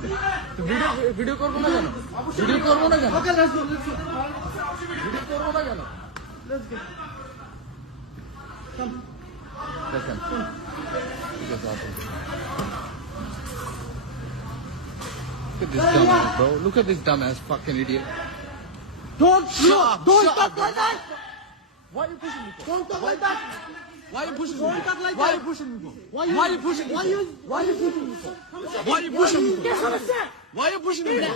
সাথে তো video video করবো না কেন ভিডিও করবো না কেন Okay, let's go. Let's go. Video করবো না কেন Let's go. Come. দেখেন ঠিক আছে আপনি Look at this dumbass, bro. Look at this dumbass fucking idiot. Don't Shut look. up, Don't shut talk up, like that. Why are you pushing me? For? Don't talk like that. Why are you pushing me? Don't talk like that. Why are you pushing me? Why are you pushing me? Why are you pushing me? Why are you pushing me? Why are you pushing me? Hey,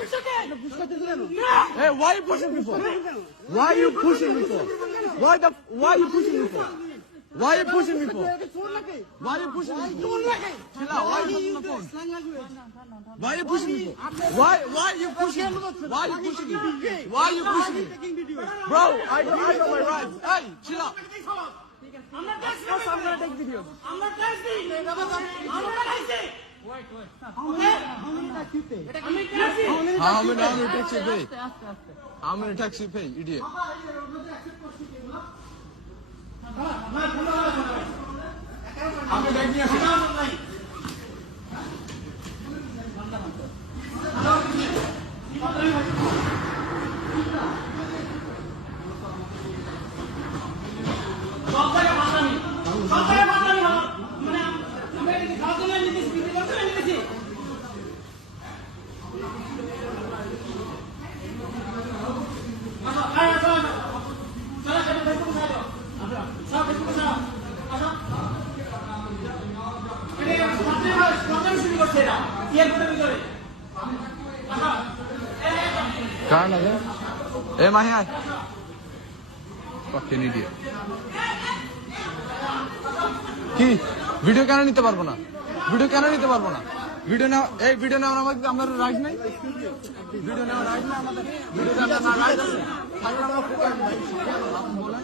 why are you pushing me? Why are you pushing me? Why the? Why are you pushing me? Why are you pushing me for? চোর নাকি Why are you pushing me চোর for? নাকি Chill out. Why are you touching the phone? slang language Why are you pushing me for? Why? Why are you pushing me? Why are you pushing me? Why are you pushing me? taking video Bro, I know, I know my rights. Hey, chill out. Yes, I'm gonna take video How many, how many taxi pay? How many taxi pay, idiot? আপনি bag নিয়ে আসেন মানে আমরা নির্দেশ বিক্রি করতে নির্দেশ কার লাগে? এ মাহি, আয়। কি? ভিডিও কেন নিতে পারব না? ভিডিও কেন নিতে পারব না? ভিডিও নেওয়া এই ভিডিও নেওয়ার আমার রাইট নেই? ভিডিও নেওয়ার রাইট না আমাদের থাকলে আমরা ফোকাস ভাই আপনি বলেন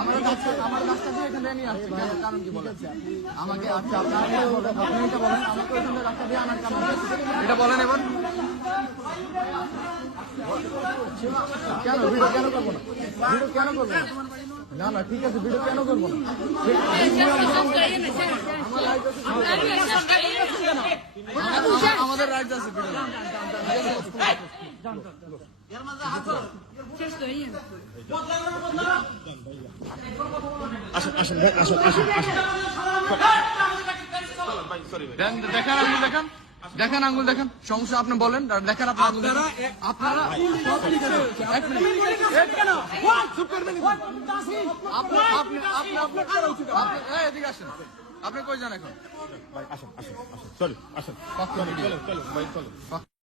আমার কাছে আমার কাছটা দিয়ে এখানে নিয়ে আসছে কেন? কারণ কি আমাকে আচ্ছা আপনি এটা বলেন আমাকে ওখানে রাস্তা দিয়ে আনার কারণ কি? এটা বলেন এবার। কেন ভিডিও কেন করব না? ভিডিও কেন করব না? না না ঠিক আছে ভিডিও কেন করব না? আমাদের রাইট আছে দেখান আঙ্গুল দেখান দেখান আঙ্গুল দেখান সমস্যা আপনি বলেন দেখান। আপনারা এক মিনিট। আপনি কই যান এখন? ভাই আসেন আসেন আসেন। চলো আসেন. চলো চলো ভাই চলো